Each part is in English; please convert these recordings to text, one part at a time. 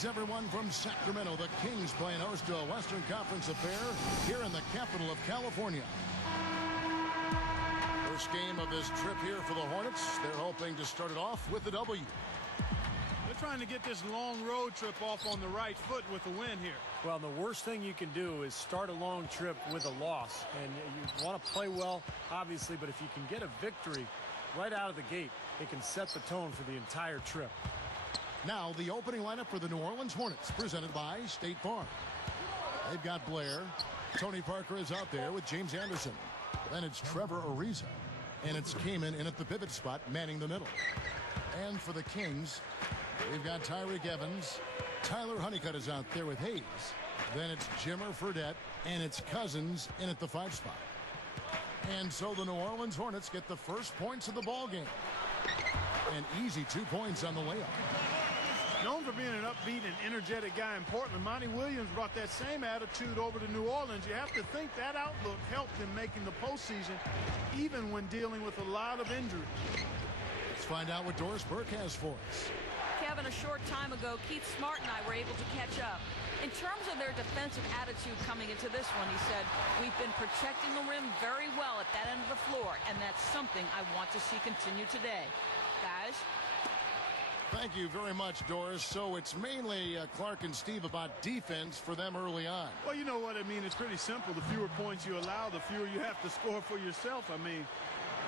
Greetings, everyone, from Sacramento. The Kings playing host to a Western Conference affair here in the capital of California. First game of this trip here for the Hornets. They're hoping to start it off with the W. They're trying to get this long road trip off on the right foot with a win here. Well, the worst thing you can do is start a long trip with a loss. And you want to play well, obviously, but if you can get a victory right out of the gate, it can set the tone for the entire trip. Now, the opening lineup for the New Orleans Hornets, presented by State Farm. They've got Blair. Tony Parker is out there with James Anderson. Then it's Trevor Ariza. And it's Kamen in at the pivot spot, manning the middle. And for the Kings, we've got Tyreek Evans. Tyler Honeycutt is out there with Hayes. Then it's Jimmer Fredette, and it's Cousins in at the 5 spot. And so the New Orleans Hornets get the first points of the ball game. An easy 2 points on the layup. Known for being an upbeat and energetic guy in Portland, Monty Williams brought that same attitude over to New Orleans. You have to think that outlook helped him making the postseason, even when dealing with a lot of injuries. Let's find out what Doris Burke has for us. Kevin, a short time ago, Keith Smart and I were able to catch up. In terms of their defensive attitude coming into this one, he said, we've been protecting the rim very well at that end of the floor, and that's something I want to see continue today. Guys? Thank you very much, Doris. So it's mainly Clark and Steve about defense for them early on. Well, you know what I mean. It's pretty simple. The fewer points you allow, the fewer you have to score for yourself. I mean,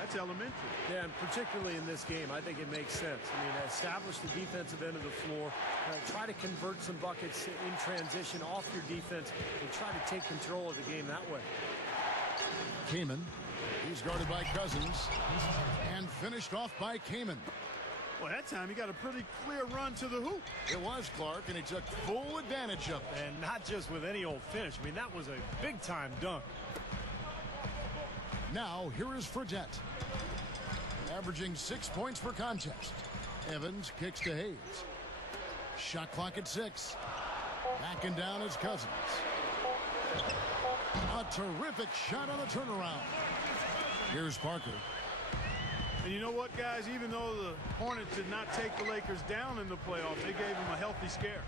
that's elementary. Yeah, and particularly in this game, I think it makes sense. I mean, establish the defensive end of the floor. Try to convert some buckets in transition off your defense and try to take control of the game that way. Kamen, he's guarded by Cousins and finished off by Kamen. Well, that time he got a pretty clear run to the hoop. It was Clark, and he took full advantage of it. And not just with any old finish. I mean, that was a big-time dunk. Now, here is Fredette. Averaging 6 points per contest. Evans kicks to Hayes. Shot clock at 6. Backing down is Cousins. A terrific shot on the turnaround. Here's Parker. And you know what, guys? Even though the Hornets did not take the Lakers down in the playoffs, they gave them a healthy scare.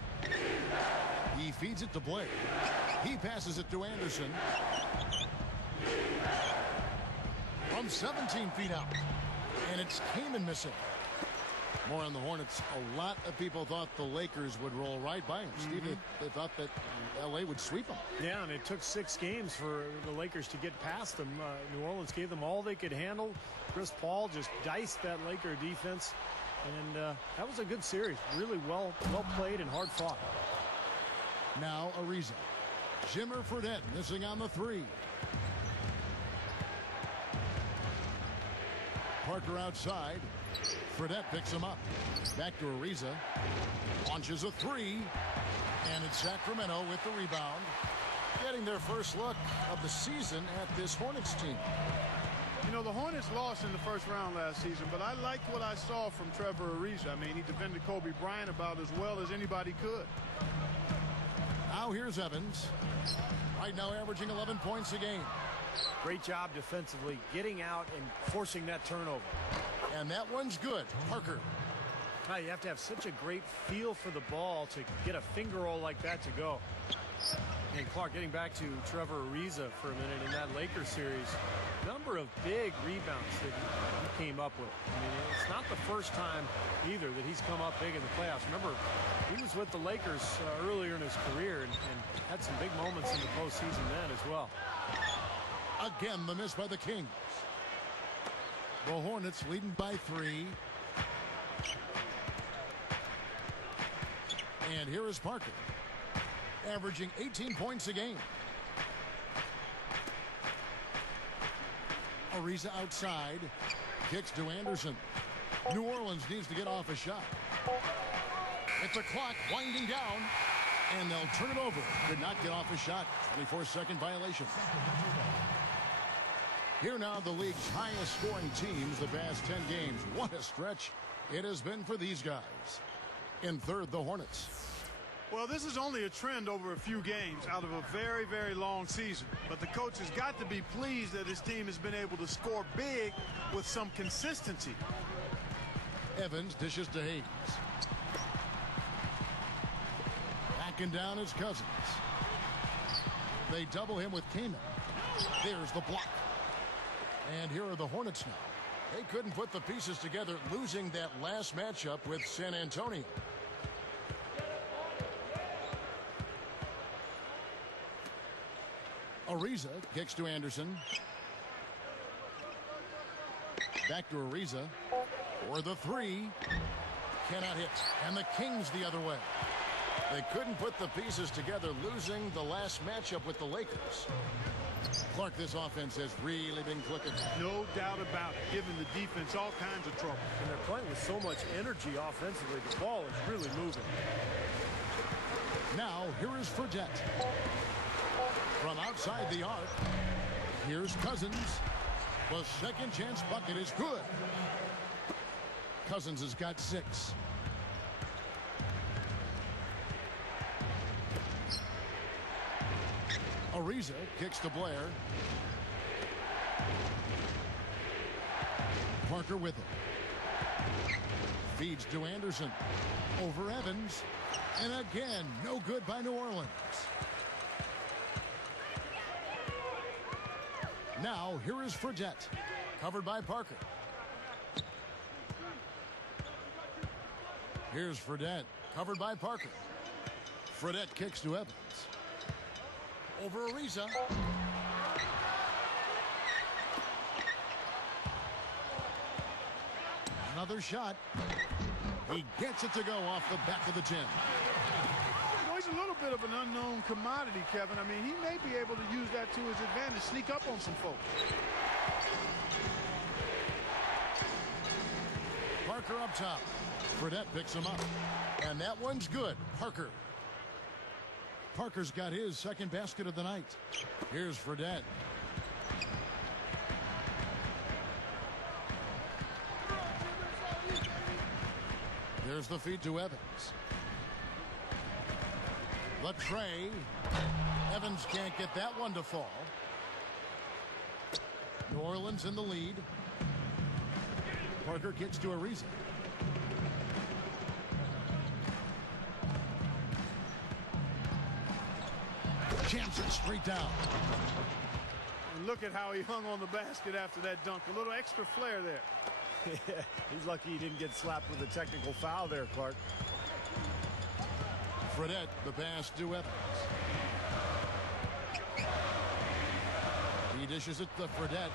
He feeds it to Blair. He passes it to Anderson. From 17 feet out. And it's Kamen missing. More on the Hornets. A lot of people thought the Lakers would roll right by them. Steve, they thought that L.A. would sweep them. Yeah, and it took 6 games for the Lakers to get past them. New Orleans gave them all they could handle. Chris Paul just diced that Laker defense. And that was a good series. Really well played and hard fought. Now Ariza. Jimmer Fredette missing on the 3. Parker outside. Fredette picks him up. Back to Ariza. Launches a 3. And it's Sacramento with the rebound. Getting their first look of the season at this Hornets team. You know, the Hornets lost in the first round last season, but I liked what I saw from Trevor Ariza. I mean, he defended Kobe Bryant about as well as anybody could. Now here's Evans. Right now averaging 11 points a game. Great job defensively, getting out and forcing that turnover. And that one's good. Parker. Now, you have to have such a great feel for the ball to get a finger roll like that to go. And Clark, getting back to Trevor Ariza for a minute in that Lakers series, number of big rebounds that he came up with. I mean, it's not the first time either that he's come up big in the playoffs. Remember, he was with the Lakers earlier in his career and had some big moments in the postseason then as well. Again, the miss by the Kings. The Hornets leading by 3. And here is Parker, averaging 18 points a game. Ariza outside, kicks to Anderson. New Orleans needs to get off a shot. It's a clock winding down, and they'll turn it over. Did not get off a shot. 24-second violation. Here now, the league's highest scoring teams the past 10 games. What a stretch it has been for these guys. In third, the Hornets. Well, this is only a trend over a few games out of a very, very long season. But the coach has got to be pleased that his team has been able to score big with some consistency. Evans dishes to Hayes. Knocking down his Cousins. They double him with Kamen. There's the block. And here are the Hornets now. They couldn't put the pieces together, losing that last matchup with San Antonio. Ariza kicks to Anderson. Back to Ariza. For the three. Cannot hit. And the Kings the other way. They couldn't put the pieces together, losing the last matchup with the Lakers. Clark, this offense has really been clicking. No doubt about it, giving the defense all kinds of trouble. And they're playing with so much energy offensively. The ball is really moving. Now, here is Fredette. From outside the arc, here's Cousins. The second chance bucket is good. Cousins has got 6. Ariza kicks to Blair. Parker with it. Feeds to Anderson. Over Evans. And again, no good by New Orleans. Now, here is Fredette. Covered by Parker. Here's Fredette. Covered by Parker. Fredette kicks to Evans. Over Ariza. Another shot. He gets it to go off the back of the 10. Well, he's a little bit of an unknown commodity, Kevin. I mean, he may be able to use that to his advantage, sneak up on some folks. Parker up top. Fredette picks him up. And that one's good. Parker. Parker's got his second basket of the night. Here's Fredette. There's the feed to Evans. Latrey. Evans can't get that one to fall. New Orleans in the lead. Parker gets to Ariza. Jams it straight down. And look at how he hung on the basket after that dunk. A little extra flair there. Yeah, he's lucky he didn't get slapped with a technical foul there, Clark. Fredette, the pass to Evans. He dishes it to Fredette.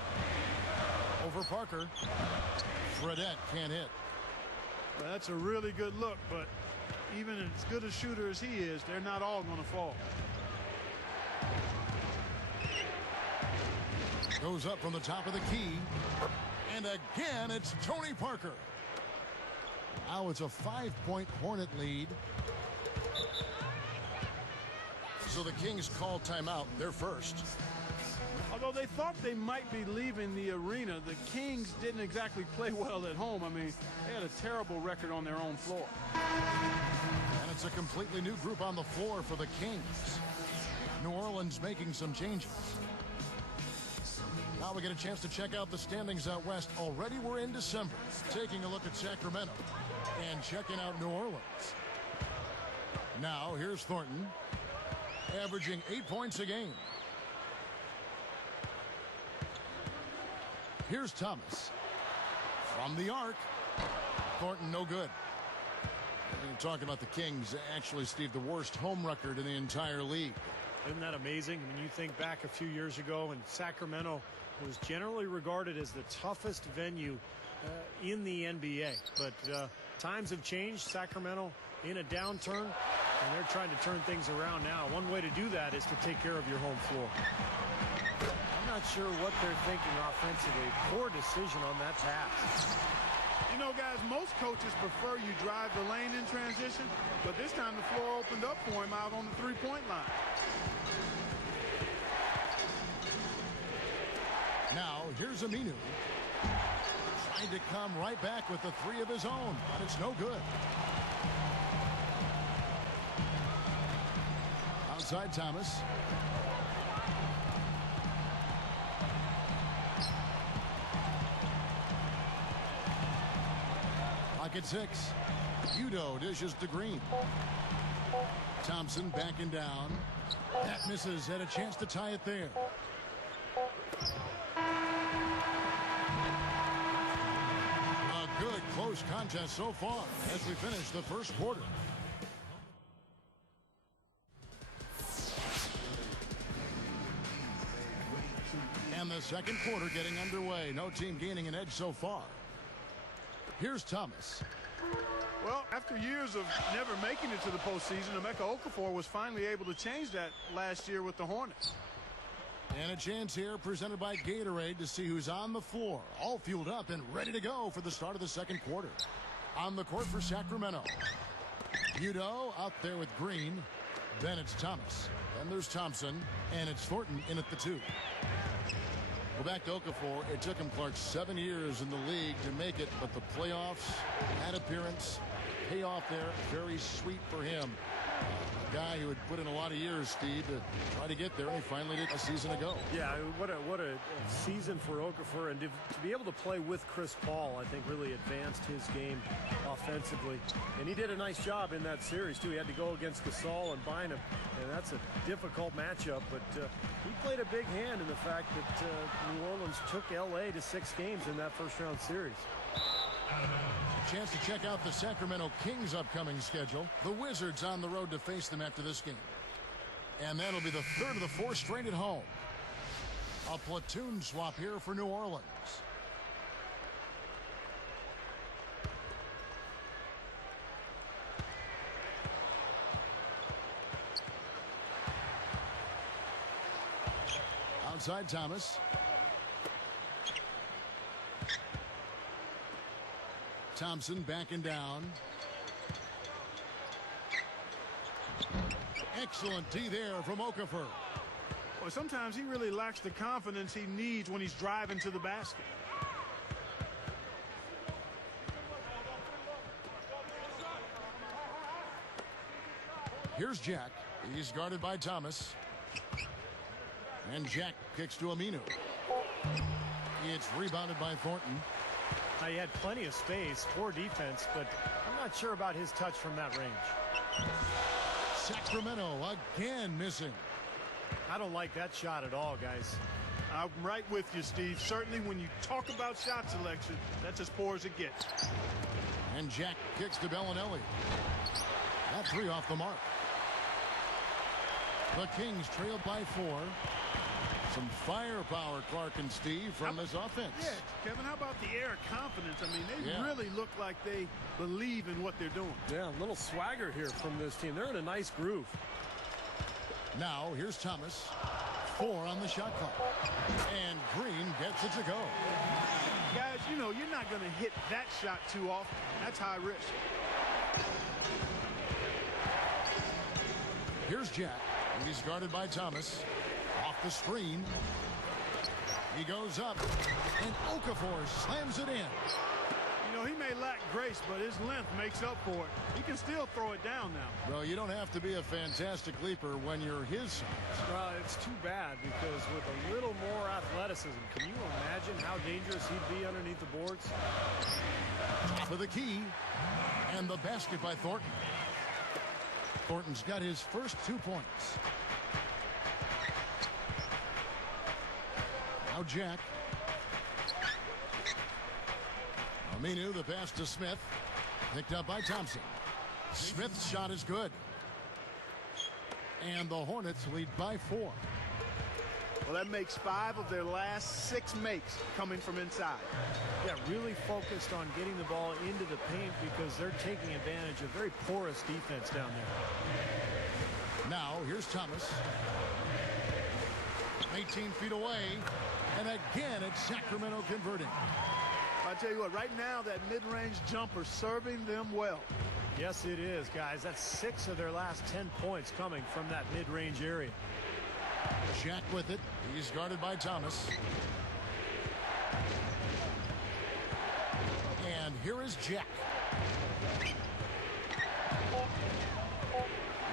Over Parker. Fredette can't hit. Well, that's a really good look, but even as good a shooter as he is, they're not all going to fall. Goes up from the top of the key. And again, it's Tony Parker. Now it's a 5-point Hornet lead. So the Kings call timeout. They're first. Although they thought they might be leaving the arena, the Kings didn't exactly play well at home. I mean, they had a terrible record on their own floor. And it's a completely new group on the floor for the Kings. New Orleans making some changes. Now we get a chance to check out the standings out west. Already we're in December. Taking a look at Sacramento and checking out New Orleans. Now here's Thornton, averaging 8 points a game. Here's Thomas. From the arc. Thornton no good. We're talking about the Kings. Actually, Steve, the worst home record in the entire league. Isn't that amazing? When you think back a few years ago, and Sacramento was generally regarded as the toughest venue in the NBA. But times have changed. Sacramento in a downturn, and they're trying to turn things around now. One way to do that is to take care of your home floor. I'm not sure what they're thinking offensively. Poor decision on that pass. You know, guys, most coaches prefer you drive the lane in transition, but this time the floor opened up for him out on the three-point line. Now, here's Aminu. Trying to come right back with the three of his own, but it's no good. Outside Thomas. Pocket 6. Udo dishes to Green. Thompson backing down. That misses. Had a chance to tie it there. A good close contest so far as we finish the first quarter. And the second quarter getting underway. No team gaining an edge so far. Here's Thomas. Well, after years of never making it to the postseason, Emeka Okafor was finally able to change that last year with the Hornets. And a chance here presented by Gatorade to see who's on the floor. All fueled up and ready to go for the start of the second quarter. On the court for Sacramento. Udo out there with Green. Then it's Thomas. Then there's Thompson. And it's Thornton in at the 2. Well, back to Okafor. It took him, Clark, 7 years in the league to make it. But the playoffs, that appearance, payoff there, very sweet for him. A guy who had put in a lot of years, Steve, to try to get there, and he finally did a season ago. Yeah, what a season for Okafor, and to be able to play with Chris Paul, I think, really advanced his game offensively. And he did a nice job in that series, too. He had to go against Gasol and Bynum, and that's a difficult matchup. But he played a big hand in the fact that New Orleans took L.A. to 6 games in that first-round series. A chance to check out the Sacramento Kings' upcoming schedule. The Wizards on the road to face them after this game. And that'll be the 3rd of the 4 straight at home. A platoon swap here for New Orleans. Outside Thomas. Thompson backing down. Excellent D there from Okafor. Well, sometimes he really lacks the confidence he needs when he's driving to the basket. Here's Jack. He's guarded by Thomas. And Jack kicks to Aminu. It's rebounded by Thornton. He had plenty of space, poor defense, but I'm not sure about his touch from that range. Sacramento again missing. I don't like that shot at all, guys. I'm right with you, Steve. Certainly when you talk about shot selection, that's as poor as it gets. And Jack kicks to Bellinelli. That 3 off the mark. The Kings trail by 4. Some firepower, Clark and Steve, from this offense. Yeah, Kevin, how about the air of confidence? I mean, they really look like they believe in what they're doing. Yeah, a little swagger here from this team. They're in a nice groove. Now, here's Thomas. 4 on the shot clock. And Green gets it to go. Guys, you know, you're not going to hit that shot too often. That's high risk. Here's Jack. And he's guarded by Thomas. Off the screen. He goes up. And Okafor slams it in. You know, he may lack grace, but his length makes up for it. He can still throw it down now. Well, you don't have to be a fantastic leaper when you're his size. Well, it's too bad because with a little more athleticism, can you imagine how dangerous he'd be underneath the boards? Top of the key. And the basket by Thornton. Thornton's got his first 2 points. Now Jack. Aminu, the pass to Smith. Picked up by Thompson. Smith's shot is good. And the Hornets lead by 4. Well, that makes 5 of their last 6 makes coming from inside. Yeah, really focused on getting the ball into the paint because they're taking advantage of very porous defense down there. Now, here's Thomas. 18 feet away. And again, it's Sacramento converting. I tell you what, right now, that mid-range jumper serving them well. Yes, it is, guys. That's 6 of their last 10 points coming from that mid-range area. Jack with it. He's guarded by Thomas. And here is Jack.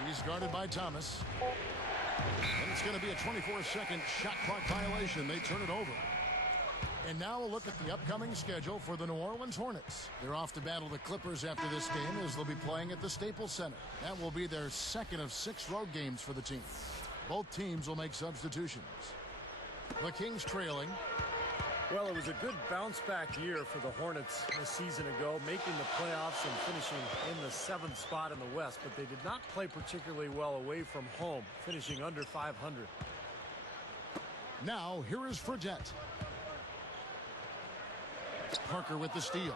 He's guarded by Thomas. And it's going to be a 24-second shot clock violation. They turn it over. And now a look at the upcoming schedule for the New Orleans Hornets. They're off to battle the Clippers after this game as they'll be playing at the Staples Center. That will be their second of 6 road games for the team. Both teams will make substitutions. The Kings trailing. Well, it was a good bounce-back year for the Hornets a season ago, making the playoffs and finishing in the 7th spot in the West, but they did not play particularly well away from home, finishing under 500. Now, here is Fredette. Parker with the steal.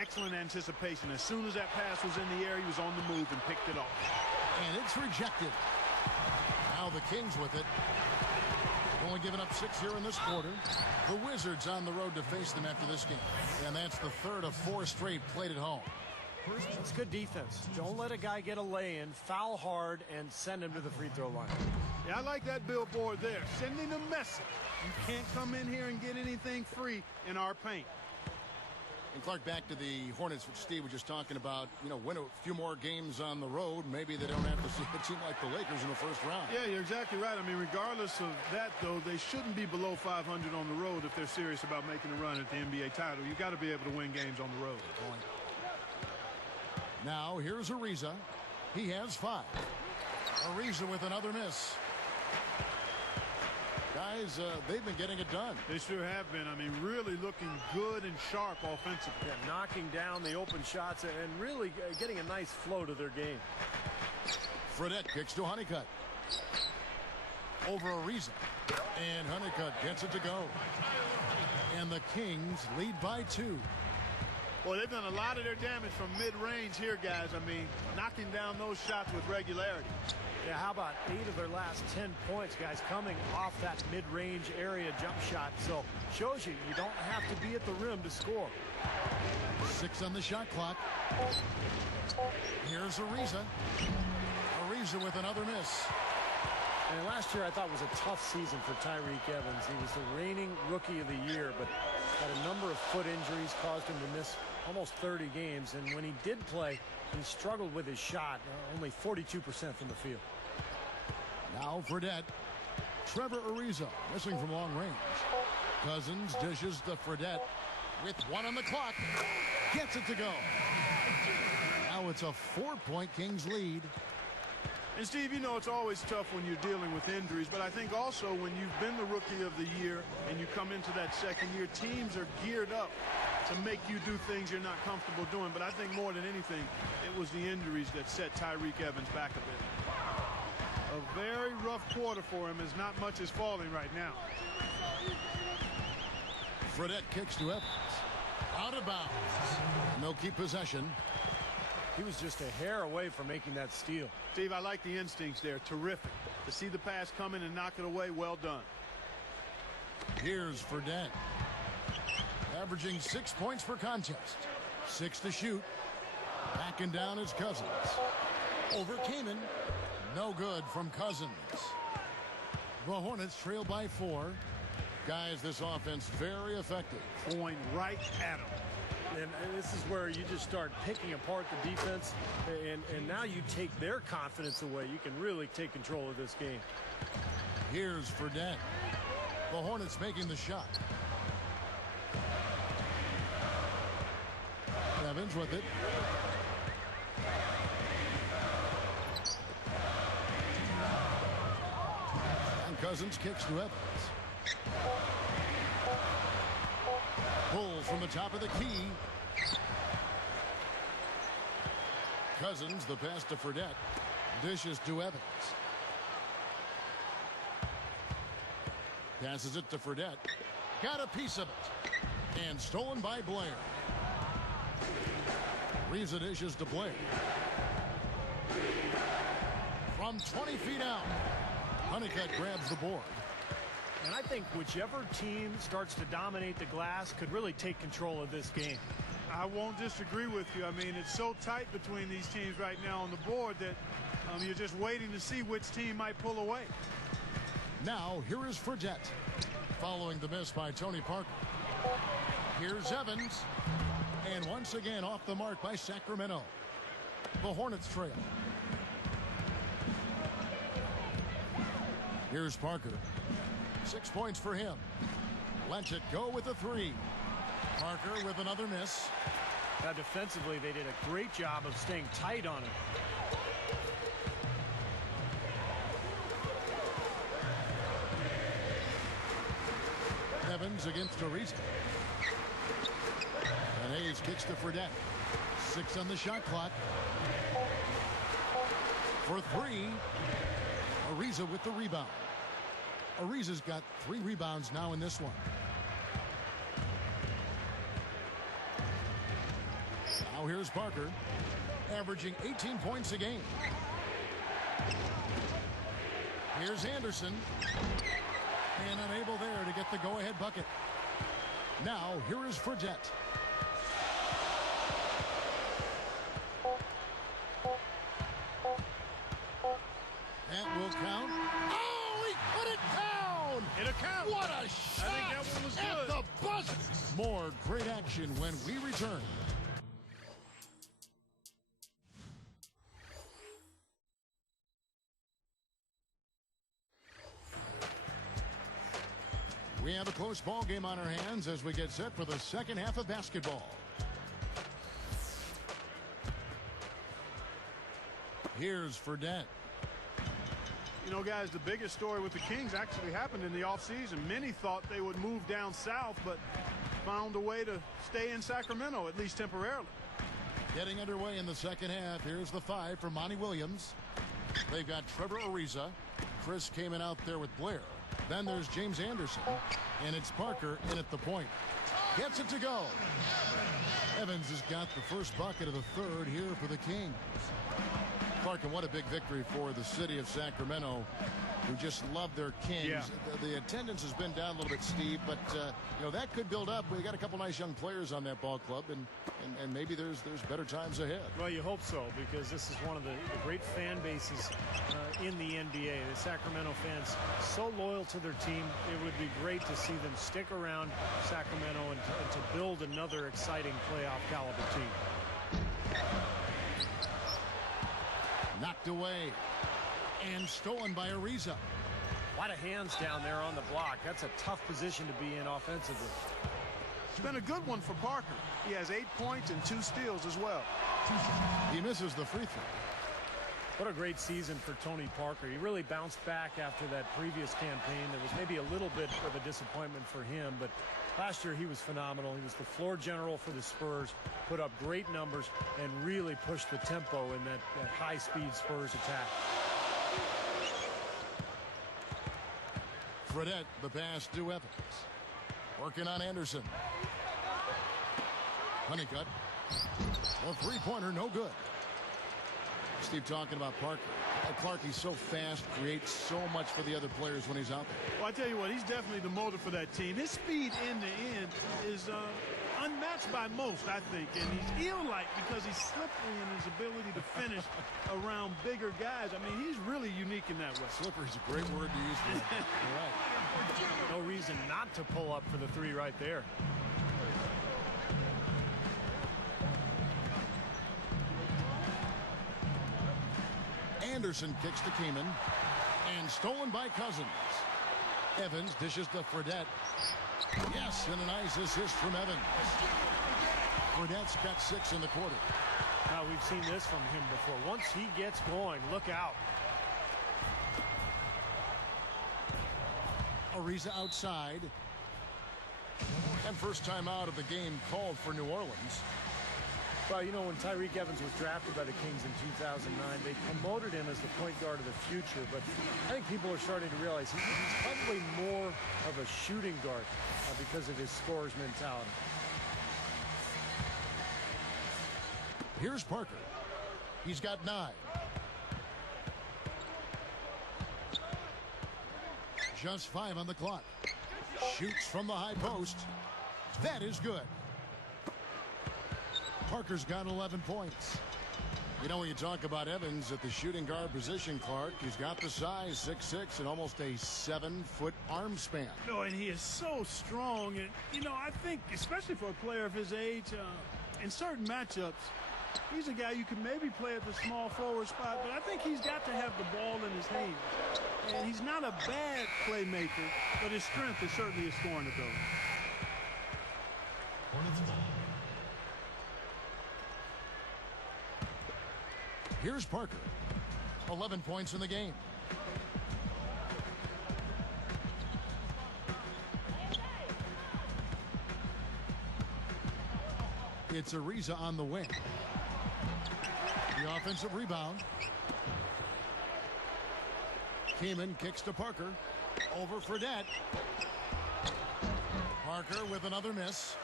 Excellent anticipation. As soon as that pass was in the air, he was on the move and picked it off. And it's rejected. Now the Kings with it. Only given up 6 here in this quarter. The Wizards on the road to face them after this game. And that's the 3rd of 4 straight played at home. It's good defense. Don't let a guy get a lay-in, foul hard, and send him to the free throw line. Yeah, I like that billboard there. Sending a message. You can't come in here and get anything free in our paint. And Clark, back to the Hornets, which Steve was just talking about. You know, win a few more games on the road. Maybe they don't have to see a team like the Lakers in the first round. Yeah, you're exactly right. I mean, regardless of that, though, they shouldn't be below 500 on the road if they're serious about making a run at the NBA title. You got to be able to win games on the road. Now, here's Ariza. He has 5. Ariza with another miss. Guys, they've been getting it done. They sure have been. I mean, really looking good and sharp offensively. Yeah, knocking down the open shots and really getting a nice flow to their game. Fredette kicks to Honeycutt. Over Ariza. And Honeycutt gets it to go. And the Kings lead by 2. Boy, they've done a lot of their damage from mid-range here, guys. I mean, knocking down those shots with regularity. Yeah, how about 8 of their last 10 points, guys, coming off that mid-range area jump shot. So, shows you don't have to be at the rim to score. 6 on the shot clock. Here's Ariza. Ariza with another miss. And last year I thought was a tough season for Tyreke Evans. He was the reigning rookie of the year, but had a number of foot injuries, caused him to miss almost 30 games. And when he did play, he struggled with his shot, only 42% from the field. Now Fredette. Trevor Ariza missing from long range. Cousins dishes to Fredette with 1 on the clock. Gets it to go. Now it's a 4-point Kings lead. And Steve, you know it's always tough when you're dealing with injuries, but I think also when you've been the rookie of the year and you come into that second year, teams are geared up to make you do things you're not comfortable doing. But I think more than anything, it was the injuries that set Tyreke Evans back a bit. A very rough quarter for him as not much is falling right now. Fredette kicks to Evans. Out of bounds. And they'll keep possession. He was just a hair away from making that steal. Steve, I like the instincts there. Terrific. To see the pass coming and knock it away, well done. Here's Fredette. Averaging 6 points per contest. 6 to shoot. Backing down his Cousins. Over Kaman. No good from Cousins. The Hornets trail by 4. Guys, this offense very effective. Going right at him. And this is where you just start picking apart the defense, and now you take their confidence away. You can really take control of this game. Here's Fredette. The Hornets making the shot. Evans with it. And Cousins kicks to Evans. Pulls from the top of the key. Cousins, the pass to Fredette. Dishes to Evans. Passes it to Fredette. Got a piece of it. And stolen by Blair. Ariza dishes to Blair. From 20 feet out. Honeycutt grabs the board. And I think whichever team starts to dominate the glass could really take control of this game. I won't disagree with you. I mean, it's so tight between these teams right now on the board that you're just waiting to see which team might pull away. Now, here is Fredette. Following the miss by Tony Parker. Here's Evans. And once again off the mark by Sacramento. The Hornets trail. Here's Parker. 6 points for him. Lets it go with a three. Parker with another miss. Now defensively, they did a great job of staying tight on him. Evans against Ariza. And Hayes kicks to Fredette. 6 on the shot clock. For 3. Ariza with the rebound. Ariza's got 3 rebounds now in this one. Now here's Parker, averaging 18 points a game. Here's Anderson. And unable there to get the go-ahead bucket. Now, here is Fredette. That will count. Oh, he put it down! It'll count. What a shot! I think that one was at good. The buzzer. More great action when we return. We have a close ball game on our hands as we get set for the second half of basketball. Here's Fredette. You know, guys, the biggest story with the Kings actually happened in the offseason. Many thought they would move down south, but found a way to stay in Sacramento, at least temporarily. Getting underway in the second half. Here's the 5 for Monty Williams. They've got Trevor Ariza. Chris came in out there with Blair. Then there's James Anderson. And it's Parker in at the point. Gets it to go. Evans has got the first bucket of the third here for the Kings. Clark, and what a big victory for the city of Sacramento, who just love their Kings. Yeah. The attendance has been down a little bit, Steve, but you know, that could build up. We got a couple nice young players on that ball club, and maybe there's better times ahead. Well, you hope so, because this is one of the great fan bases in the NBA. The Sacramento fans, so loyal to their team. It would be great to see them stick around Sacramento and to build another exciting playoff caliber team. Knocked away and stolen by Ariza. A lot of hands down there on the block. That's a tough position to be in offensively. It's been a good one for Parker. He has 8 points and 2 steals as well. He misses the free throw. What a great season for Tony Parker. He really bounced back after that previous campaign. There was maybe a little bit of a disappointment for him, but last year he was phenomenal. He was the floor general for the Spurs, put up great numbers, and really pushed the tempo in that high-speed Spurs attack. Fredette, the pass to Evans. Working on Anderson. Honeycutt. A three-pointer, no good. Steve talking about Parker. Clark, he's so fast, creates so much for the other players when he's out there. Well, I tell you what, he's definitely the motor for that team. His speed end to end is unmatched by most, I think. And he's eel-like because he's slippery in his ability to finish around bigger guys. I mean, he's really unique in that way. Slippery is a great word to use for him. You're right. No reason not to pull up for the three right there. Anderson kicks to Keeman. And stolen by Cousins. Evans dishes to Fredette. Yes, and a nice assist from Evans. Fredette's got 6 in the quarter. Now, we've seen this from him before. Once he gets going, look out. Ariza outside. And first time out of the game called for New Orleans. Well, you know, when Tyreke Evans was drafted by the Kings in 2009, they promoted him as the point guard of the future. But I think people are starting to realize he's probably more of a shooting guard because of his scorer's mentality. Here's Parker. He's got 9. Just 5 on the clock. Shoots from the high post. That is good. Parker's got 11 points. You know, when you talk about Evans at the shooting guard position, Clark, he's got the size, 6'6", and almost a 7-foot arm span. No, and he is so strong. And, you know, I think, especially for a player of his age, in certain matchups, he's a guy you can maybe play at the small forward spot, but I think he's got to have the ball in his hands. And he's not a bad playmaker, but his strength is certainly his scoring ability. Here's Parker. 11 points in the game. It's Ariza on the wing. The offensive rebound. Keeman kicks to Parker. Over for Fredette. Parker with another miss.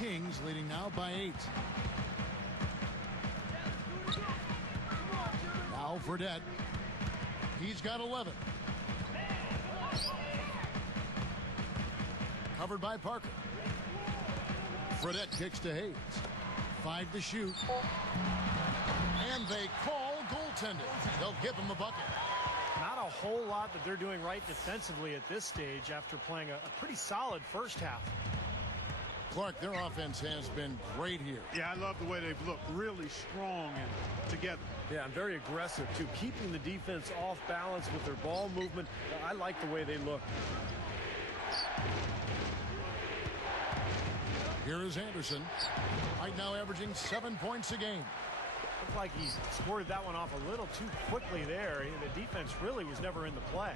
Kings leading now by 8. Now Fredette. He's got 11. Covered by Parker. Fredette kicks to Hayes. 5 to shoot. And they call goaltending. They'll give him the bucket. Not a whole lot that they're doing right defensively at this stage after playing a pretty solid first half. Clark, their offense has been great here. Yeah, I love the way they've looked. Really strong and together. Yeah, and very aggressive, too. Keeping the defense off balance with their ball movement. I like the way they look. Here is Anderson. Right now averaging 7 points a game. Looked like he squirted that one off a little too quickly there. The defense really was never in the play.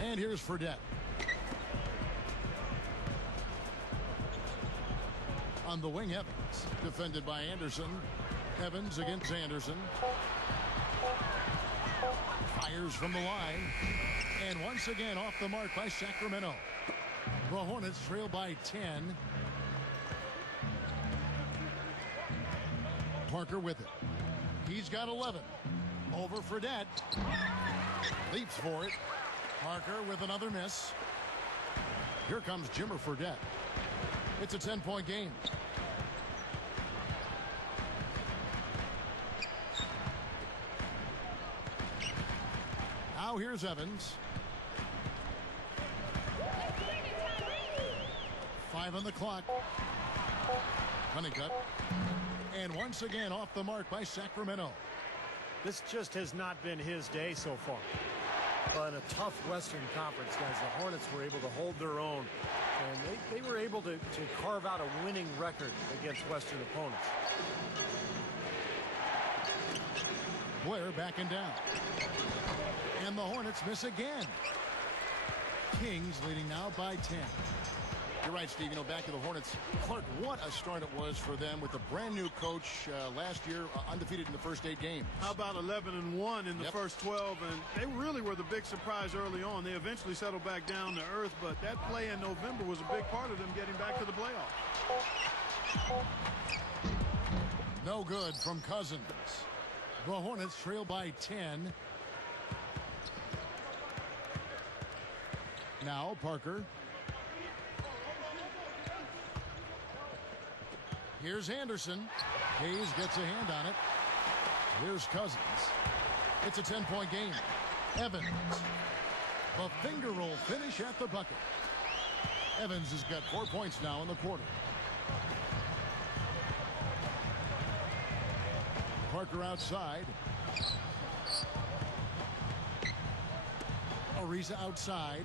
And here's Fredette. On the wing, Evans. Defended by Anderson. Evans against Anderson. Fires from the line. And once again off the mark by Sacramento. The Hornets trail by 10. Parker with it. He's got 11. Over Fredette. Leaps for it. Parker with another miss. Here comes Jimmer Fredette. It's a 10-point game. Now here's Evans. 5 on the clock. Honeycutt. And once again off the mark by Sacramento. This just has not been his day so far. But in a tough Western Conference, guys, the Hornets were able to hold their own. And they were able to carve out a winning record against Western opponents. Blair backing down. And the Hornets miss again. Kings leading now by 10. You're right, Steve. You know, back to the Hornets. Clark, what a start it was for them with a brand new coach last year, undefeated in the first 8 games. How about 11-1 in the first 12? And they really were the big surprise early on. They eventually settled back down to earth, but that play in November was a big part of them getting back to the playoffs. No good from Cousins. The Hornets trail by 10. Now Parker. Here's Anderson. Hayes gets a hand on it. Here's Cousins. It's a 10-point game. Evans. A finger roll finish at the bucket. Evans has got 4 points now in the quarter. Parker outside. Ariza outside.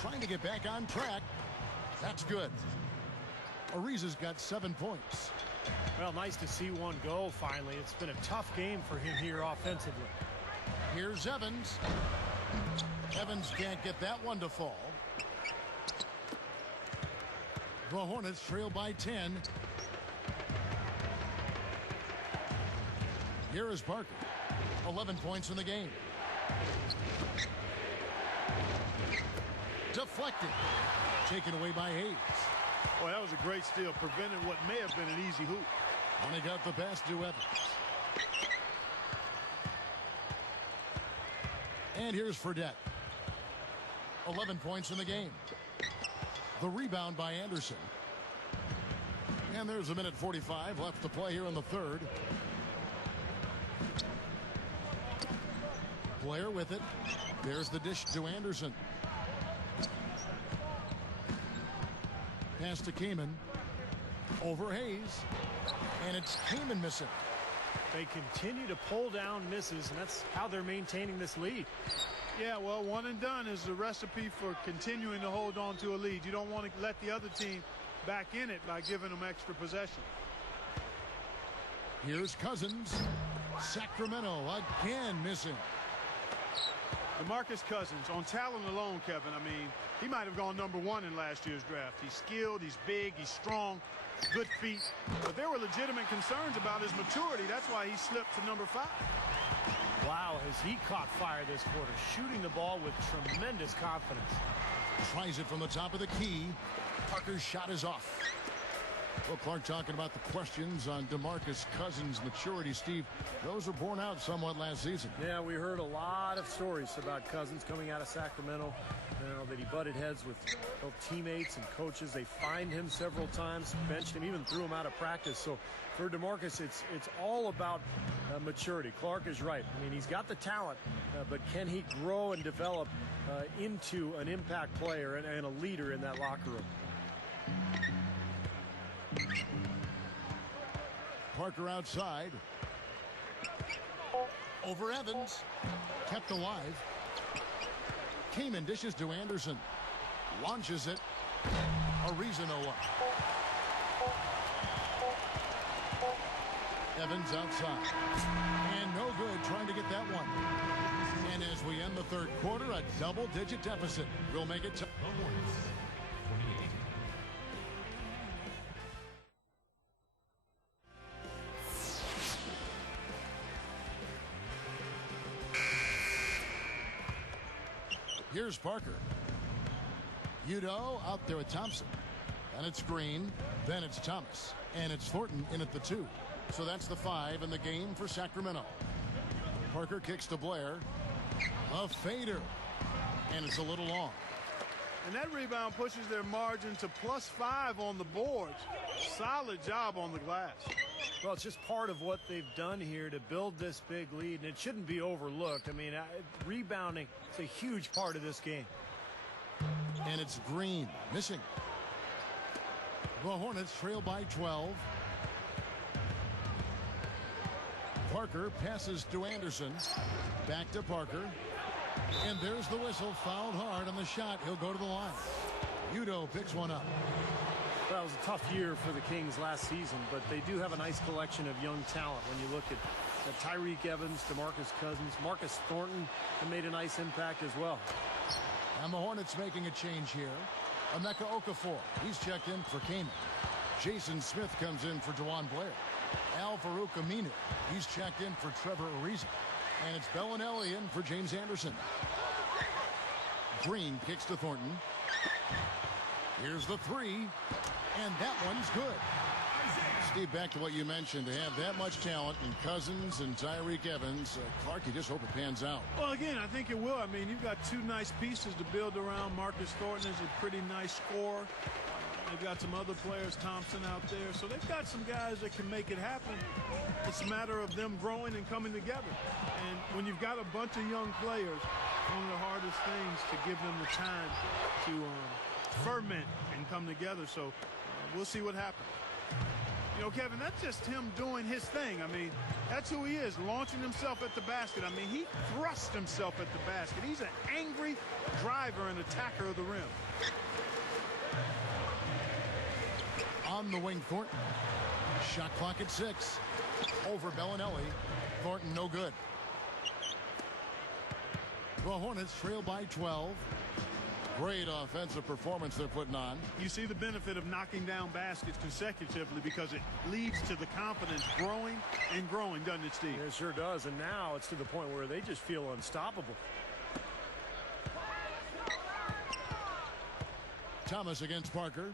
Trying to get back on track. That's good. Ariza's got 7 points. Well, nice to see one go finally. It's been a tough game for him here offensively. Here's Evans. Evans can't get that one to fall. The Hornets trail by 10. Here is Parker. 11 points in the game. Deflected. Taken away by Hayes. Boy, that was a great steal. Prevented what may have been an easy hoop. And he got the pass to Evans. And here's Fredette. 11 points in the game. The rebound by Anderson. And there's a minute 45 left to play here in the third. Blair with it. There's the dish to Anderson. Pass to Keeman. Over Hayes. And it's Kamen missing. They continue to pull down misses, and that's how they're maintaining this lead. Yeah, well, one and done is the recipe for continuing to hold on to a lead. You don't want to let the other team back in it by giving them extra possession. Here's Cousins. Sacramento again missing. DeMarcus Cousins, on talent alone, Kevin, I mean, he might have gone #1 in last year's draft. He's skilled, he's big, he's strong, good feet. But there were legitimate concerns about his maturity. That's why he slipped to #5. Wow, has he caught fire this quarter, shooting the ball with tremendous confidence. Tries it from the top of the key. Parker's shot is off. Well, Clark talking about the questions on DeMarcus Cousins' maturity. Steve, those were borne out somewhat last season. Yeah, we heard a lot of stories about Cousins coming out of Sacramento. You know, that he butted heads with both teammates and coaches. They fined him several times, benched him, even threw him out of practice. So for DeMarcus, it's all about maturity. Clark is right. I mean, he's got the talent, but can he grow and develop into an impact player and a leader in that locker room? Parker outside. Over Evans. Kept alive. Kamen dishes to Anderson. Launches it. Ariza no up. Evans outside. And no good trying to get that one. And as we end the third quarter, a double-digit deficit. We'll make it. Here's Parker. Udo out there with Thompson. Then it's Green. Then it's Thomas. And it's Thornton in at the 2. So that's the 5 in the game for Sacramento. Parker kicks to Blair. A fader. And it's a little long. And that rebound pushes their margin to +5 on the boards. Solid job on the glass. Well, it's just part of what they've done here to build this big lead, and it shouldn't be overlooked. I mean, rebounding is a huge part of this game. And it's Green missing. The Hornets trail by 12. Parker passes to Anderson. Back to Parker. And there's the whistle. Fouled hard on the shot. He'll go to the line. Udo picks one up. Well, it was a tough year for the Kings last season, but they do have a nice collection of young talent. When you look at Tyreke Evans, DeMarcus Cousins, Marcus Thornton, that made a nice impact as well. And the Hornets making a change here. Emeka Okafor, he's checked in for Kamen. Jason Smith comes in for DeJuan Blair. Al Farouk Aminu, he's checked in for Trevor Ariza. And it's Bellinelli in for James Anderson. Green kicks to Thornton. Here's the 3. And that one's good. Steve, back to what you mentioned, to have that much talent in Cousins and Tyreke Evans, Clark, you just hope it pans out. Well, again, I think it will. I mean, you've got 2 nice pieces to build around. Marcus Thornton is a pretty nice scorer. They've got some other players, Thompson out there. So they've got some guys that can make it happen. It's a matter of them growing and coming together. And when you've got a bunch of young players, one of the hardest things to give them the time to ferment and come together. So we'll see what happens. You know, Kevin, that's just him doing his thing. I mean, that's who he is, launching himself at the basket. I mean, he thrusts himself at the basket. He's an angry driver and attacker of the rim. On the wing, Thornton. Shot clock at 6. Over Bellinelli. Thornton no good. The Hornets trail by 12. Great offensive performance they're putting on. You see the benefit of knocking down baskets consecutively because it leads to the confidence growing and growing, doesn't it, Steve? Yeah, it sure does. And now it's to the point where they just feel unstoppable. Thomas against Parker.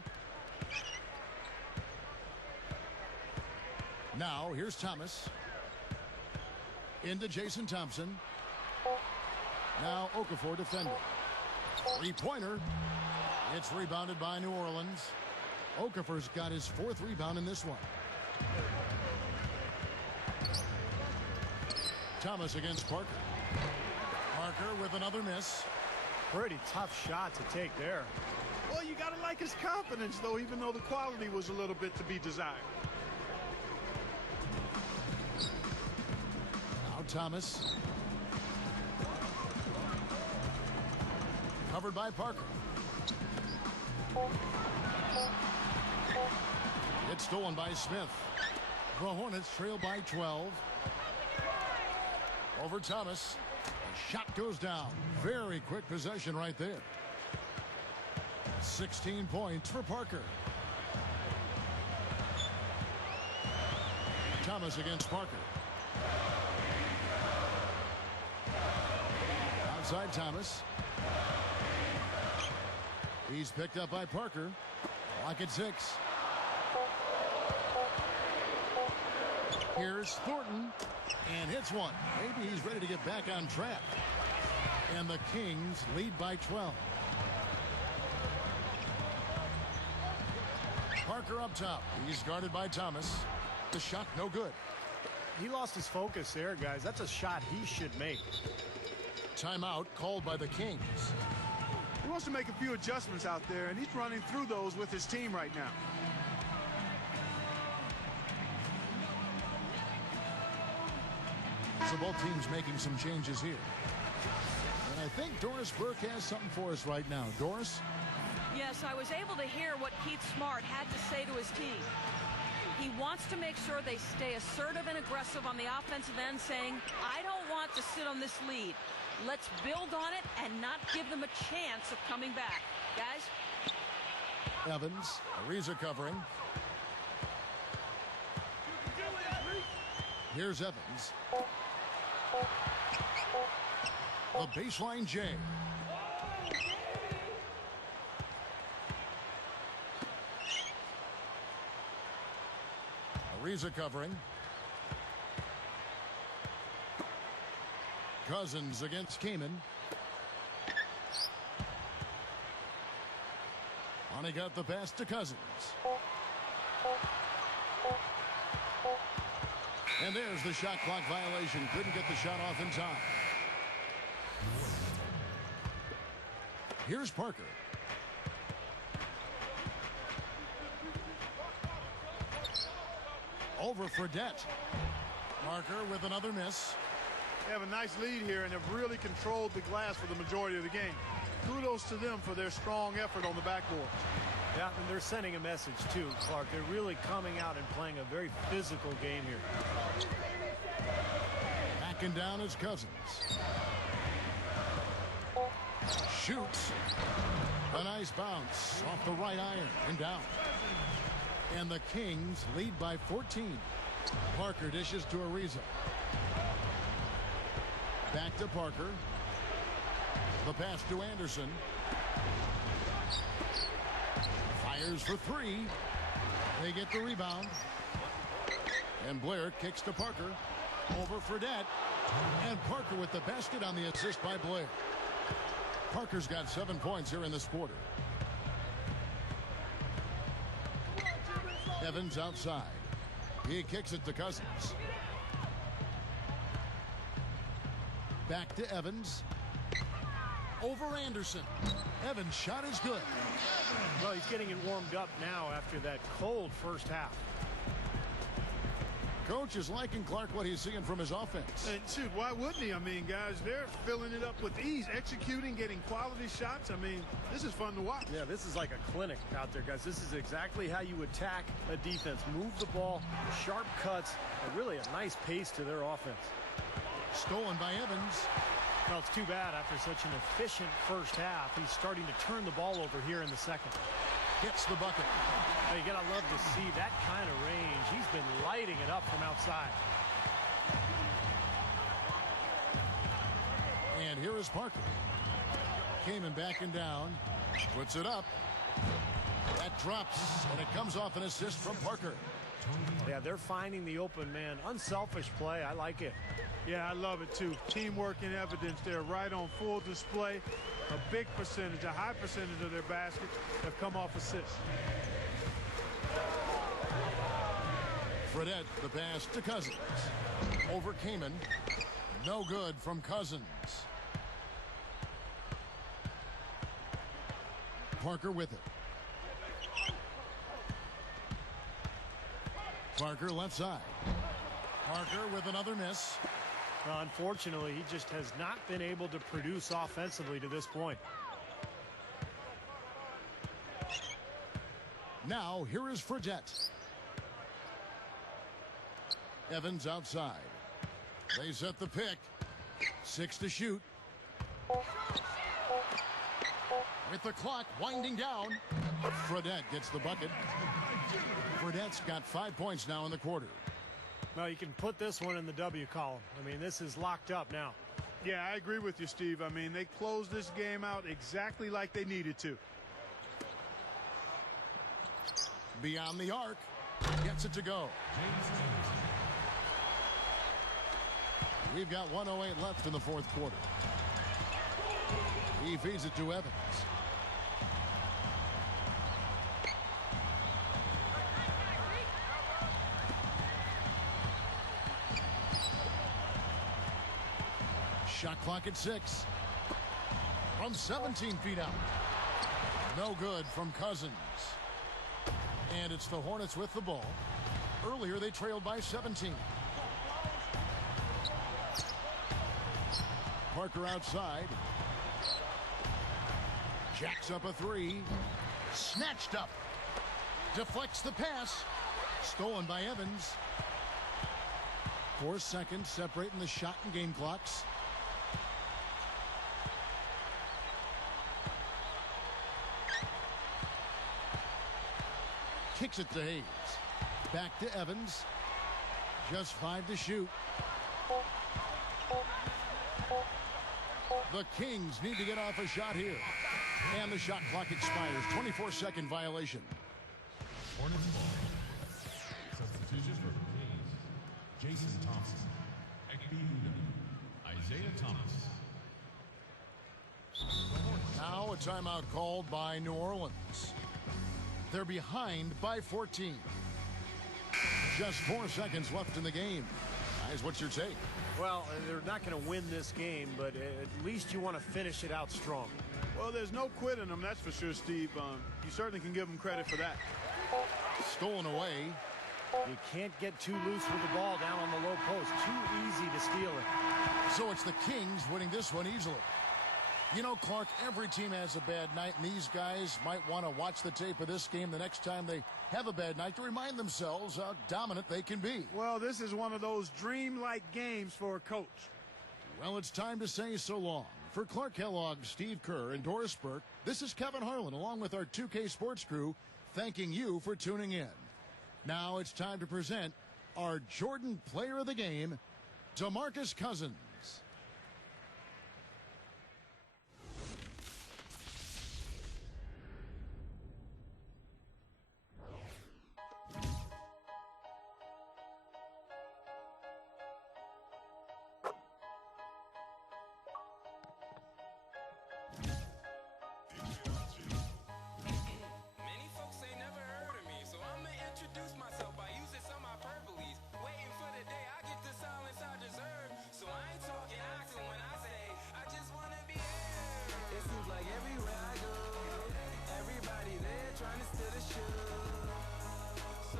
Now here's Thomas. Into Jason Thompson. Now Okafor defending. 3-pointer. It's rebounded by New Orleans. Okafor's got his 4th rebound in this one. Thomas against Parker. Parker with another miss. Pretty tough shot to take there. Well, you got to like his confidence, though, even though the quality was a little bit to be desired. Now Thomas. Covered by Parker. It's stolen by Smith. The Hornets trail by 12. Over Thomas. The shot goes down. Very quick possession right there. 16 points for Parker. Thomas against Parker. Outside Thomas. He's picked up by Parker. Lock at 6. Here's Thornton. And hits one. Maybe he's ready to get back on track. And the Kings lead by 12. Parker up top. He's guarded by Thomas. The shot no good. He lost his focus there, guys. That's a shot he should make. Timeout called by the Kings. He wants to make a few adjustments out there, and he's running through those with his team right now. So both teams making some changes here. And I think Doris Burke has something for us right now. Doris? Yes, I was able to hear what Keith Smart had to say to his team. He wants to make sure they stay assertive and aggressive on the offensive end, saying, I don't want to sit on this lead. Let's build on it and not give them a chance of coming back. Guys? Evans, Ariza covering. Here's Evans. The baseline J. Ariza covering. Cousins against Kaman. He got the pass to Cousins. And there's the shot clock violation. Couldn't get the shot off in time. Here's Parker. Over Fredette. Parker with another miss. They have a nice lead here and have really controlled the glass for the majority of the game. Kudos to them for their strong effort on the backboard. Yeah, and they're sending a message too, Clark. They're really coming out and playing a very physical game here. Backing down is Cousins. Shoots. A nice bounce off the right iron and down. And the Kings lead by 14. Parker dishes to Ariza. Back to Parker. The pass to Anderson. Fires for three. They get the rebound. And Blair kicks to Parker. Over Fredette. And Parker with the basket on the assist by Blair. Parker's got 7 points here in this quarter. Evans outside. He kicks it to Cousins. Back to Evans. Over Anderson. Evans' shot is good. Well, he's getting it warmed up now after that cold first half. Coach is liking Clark what he's seeing from his offense. And shoot, why wouldn't he? I mean, guys, they're filling it up with ease, executing, getting quality shots. I mean, this is fun to watch. Yeah, this is like a clinic out there, guys. This is exactly how you attack a defense. Move the ball, sharp cuts, and really a nice pace to their offense. Stolen by Evans. Well, it's too bad after such an efficient first half. He's starting to turn the ball over here in the second. Hits the bucket. Well, you gotta love to see that kind of range. He's been lighting it up from outside. And here is Parker. Kaman backing down. Puts it up. That drops, and it comes off an assist from Parker. Yeah, they're finding the open man. Unselfish play. I like it. Yeah, I love it too. Teamwork in evidence there, right on full display. A big percentage, a high percentage of their baskets have come off assists. Fredette, the pass to Cousins. Over Kaman. No good from Cousins. Parker with it. Parker left side. Parker with another miss. Unfortunately, he just has not been able to produce offensively to this point. Now, here is Fredette. Evans outside. They set the pick. 6 to shoot. With the clock winding down, Fredette gets the bucket. Fredette's got 5 points now in the quarter. Well, you can put this one in the W column. I mean, this is locked up now. Yeah, I agree with you, Steve. I mean, they closed this game out exactly like they needed to. Beyond the arc. Gets it to go. We've got 1:08 left in the fourth quarter. He feeds it to Evans. Shot clock at 6. From 17 feet out. No good from Cousins. And it's the Hornets with the ball. Earlier they trailed by 17. Parker outside. Jacks up a 3. Snatched up. Deflects the pass. Stolen by Evans. 4 seconds separating the shot and game clocks. Kicks it to Hayes. Back to Evans. Just 5 to shoot. The Kings need to get off a shot here. And the shot clock expires. 24-second violation. Hornets ball. Substitution for the Kings. Jason Thompson. Ekpe Isaiah Thomas. Now a timeout called by New Orleans. They're behind by 14. Just 4 seconds left in the game. Guys, what's your take? Well, they're not going to win this game, but at least you want to finish it out strong. Well, there's no quitting them, that's for sure, Steve. You certainly can give them credit for that. Stolen away. You can't get too loose with the ball down on the low post. Too easy to steal it. So it's the Kings winning this one easily. You know, Clark, every team has a bad night, and these guys might want to watch the tape of this game the next time they have a bad night to remind themselves how dominant they can be. Well, this is one of those dream-like games for a coach. Well, it's time to say so long. For Clark Kellogg, Steve Kerr, and Doris Burke, this is Kevin Harlan, along with our 2K Sports crew, thanking you for tuning in. Now it's time to present our Jordan Player of the Game, DeMarcus Cousins. Everybody there trying to steal the show. So